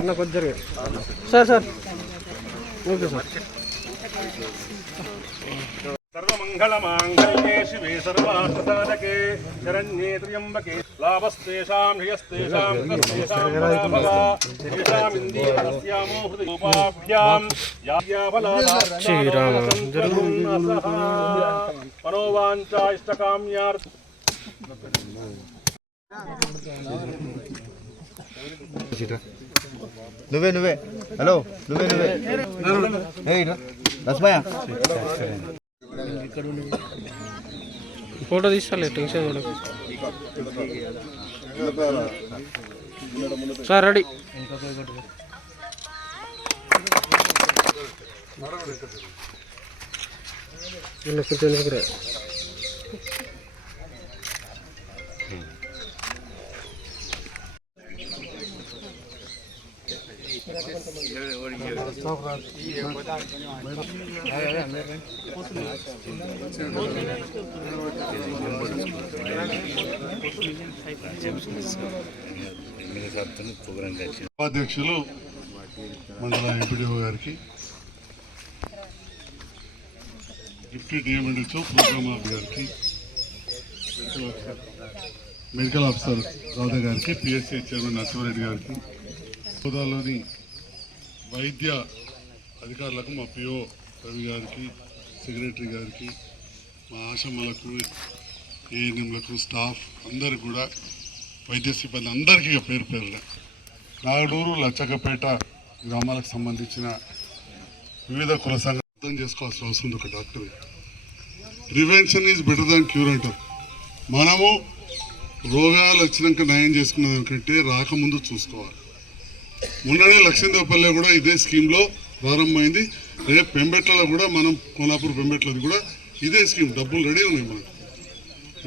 అన్న కొద్దిగా sir sir okay sir. సర్వమంగళమాంగళ్యే శివే సర్వార్థసాధకే శరణ్యే త్ర్యంబకే లాభస్తేషాం శ్రేయస్తేషాం తస్యేషాం పరాభవః తేషాం ఇంద్రియస్యామో హృదయోపాభ్యాం యాజ్ఞాఫలాదాః మనోవాంఛా ఇష్టకామ్యార్థ నువ్వే హలో నువ్వే రస్మయ్య ఫోటో తీస్తాలే టెన్షన్ చూడకు సార్. రెడీ కొంచెం ఉపాధ్యక్షులు మండల ఎంపీడీఓ గారికి, డిప్యూటీ డిఎంఎండ్ఓ ప్రోగ్రామ్ ఆఫీసర్ గారికి, మెడికల్ ఆఫీసర్ రాధా గారికి, పిఎస్సి చైర్మన్ నరసింహారెడ్డి గారికి, హోదాలోని వైద్య అధికారులకు, మా పిఓ రవి గారికి, సెక్రటరీ గారికి, మా ఆశమ్మలకు, ఏఎన్ఎంలకు, స్టాఫ్ అందరికి కూడా, వైద్య సిబ్బంది అందరికీ పేరు పేరున నాగడూరు లచ్చకపేట గ్రామాలకు సంబంధించిన వివిధ కుల సంఘాలు అర్థం చేసుకోవాల్సిన అవసరం ఉంది. ఒక doctor prevention is better than cure అంటారు. మనము రోగాలు వచ్చినాక నయం చేసుకునే దానికంటే రాకముందు చూసుకోవాలి. మొన్ననే లక్ష్మీదేవపల్లి కూడా ఇదే స్కీమ్లో ప్రారంభమైంది. రేపు పెంబెట్లలో కూడా మనం కోనాపూర్ పెంబెట్లది కూడా ఇదే స్కీమ్, డబ్బులు రెడీ ఉన్నాయి మనకు.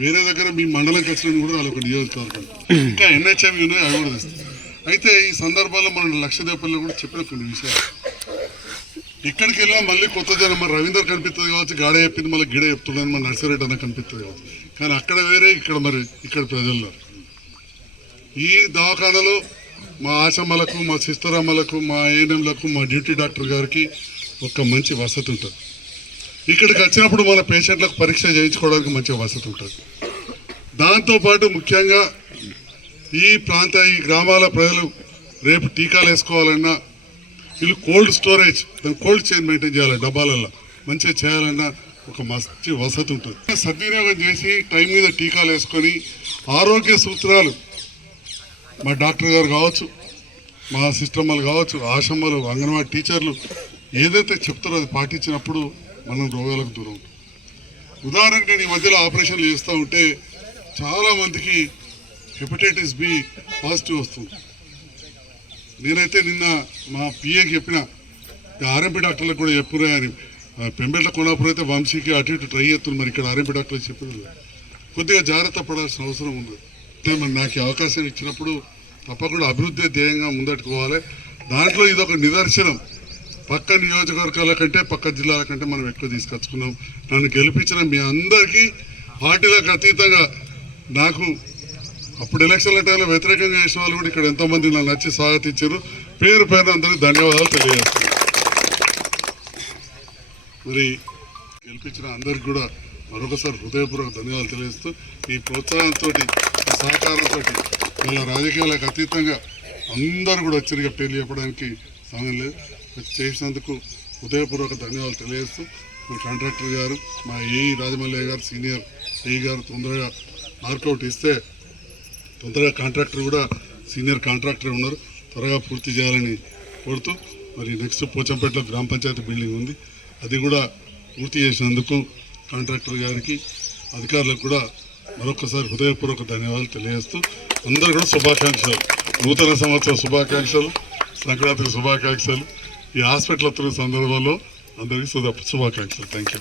వేరే దగ్గర మీ మండలంకి వచ్చినట్టు కూడా వాళ్ళు ఒక నియోజకవర్గం ఇంకా ఎన్హెచ్ఎంవి ఉన్నాయి, అవి కూడా తెస్తాయి. అయితే ఈ సందర్భంలో మనం లక్షదేవపల్లిలో కూడా చెప్పిన కొన్ని విషయాలు. ఇక్కడికి వెళ్ళినా మళ్ళీ కొత్త జనం, మరి రవీందర్ కనిపిస్తుంది కావచ్చు, గాడ చెప్పింది మళ్ళీ గిడ చెప్తున్నాను, మన నర్సిరెడ్డి అన్న కనిపిస్తుంది కావచ్చు. కానీ అక్కడ వేరే, ఇక్కడ మరి ఇక్కడ ప్రజల్లో ఈ దవాఖానలో మా ఆశమ్మలకు, మా సిస్టర్ అమ్మలకు, మా ఏఎన్ఎంలకు, మా డ్యూటీ డాక్టర్ గారికి ఒక మంచి వసతి ఉంటుంది. ఇక్కడికి వచ్చినప్పుడు మన పేషెంట్లకు పరీక్ష చేయించుకోవడానికి మంచి వసతి ఉంటుంది. దాంతోపాటు ముఖ్యంగా ఈ గ్రామాల ప్రజలు రేపు టీకాలు వేసుకోవాలన్నా, వీళ్ళు కోల్డ్ స్టోరేజ్, దాని కోల్డ్ చైన్ మెయింటైన్ చేయాలి, డబ్బాలల్లో మంచిగా చేయాలన్నా ఒక మంచి వసతి ఉంటుంది. సద్వినియోగం చేసి టైం మీద టీకాలు వేసుకొని ఆరోగ్య సూత్రాలు మా డాక్టర్ గారు కావచ్చు, మా సిస్టమ్మలు కావచ్చు, ఆశమ్మలు, అంగన్వాడీ టీచర్లు ఏదైతే చెప్తారో అది పాటించినప్పుడు మనం రోగాలకు దూరం ఉంటాం. ఉదాహరణకు నేను ఈ మధ్యలో ఆపరేషన్లు చేస్తూ ఉంటే చాలామందికి హెపటైటిస్ బి పాజిటివ్ వస్తుంది. నేనైతే నిన్న మా పిఏకి చెప్పిన, ఆర్ఎంపీ డాక్టర్లకు కూడా చెప్పురా అని. పెంబెట్ల కొనాపురం అయితే వంశీకి అటు ఇటు ట్రై చేస్తుంది, మరి ఇక్కడ ఆర్ఎంపీ డాక్టర్లు చెప్పలేదు. కొద్దిగా జాగ్రత్త పడాల్సిన అవసరం ఉన్నది. మరి నాకు అవకాశం ఇచ్చినప్పుడు తప్పకుండా అభివృద్ధి ధ్యేయంగా ముందట్టుకోవాలి. దాంట్లో ఇదొక నిదర్శనం. పక్క నియోజకవర్గాల కంటే, పక్క జిల్లాల కంటే మనం ఎక్కువ తీసుకొచ్చుకున్నాం. నన్ను గెలిపించిన మీ అందరికీ పార్టీలకు అతీతంగా, నాకు అప్పుడు ఎలక్షన్ల టైంలో వ్యతిరేకంగా చేసిన వాళ్ళు కూడా ఇక్కడ ఎంతోమంది నన్ను నచ్చి స్వాగతించారు. పేరు పేరున అందరికీ ధన్యవాదాలు తెలియజేస్తాను. మరి గెలిపించిన అందరికి కూడా మరొకసారి హృదయపూర్వక ధన్యవాదాలు తెలియజేస్తూ, ఈ ప్రోత్సాహంతో, ఈ సహకారంతో, ఇలా రాజకీయాలకు అతీతంగా అందరూ కూడా వచ్చి పేర్లు చెప్పడానికి సమయం లేదు. చేసినందుకు హృదయపూర్వక ధన్యవాదాలు తెలియజేస్తూ, మా కాంట్రాక్టర్ గారు, మా ఏఈ రాజమల్లయ్య గారు, సీనియర్ ఏఈ గారు తొందరగా మార్కౌట్ ఇస్తే, తొందరగా కాంట్రాక్టర్ కూడా సీనియర్ కాంట్రాక్టర్ ఉన్నారు, త్వరగా పూర్తి చేయాలని కోరుతూ, మరి నెక్స్ట్ పోచంపేటలో గ్రామ పంచాయతీ బిల్డింగ్ ఉంది, అది కూడా పూర్తి చేసినందుకు కాంట్రాక్టర్ గారికి, అధికారులకు కూడా మరొకసారి హృదయపూర్వక ధన్యవాదాలు తెలియజేస్తూ, అందరూ కూడా శుభాకాంక్షలు, నూతన సంవత్సర శుభాకాంక్షలు, సంక్రాంతి శుభాకాంక్షలు. ఈ హాస్పిటల్ వస్తున్న సందర్భంలో అందరికీ శుభాకాంక్షలు. Thank you.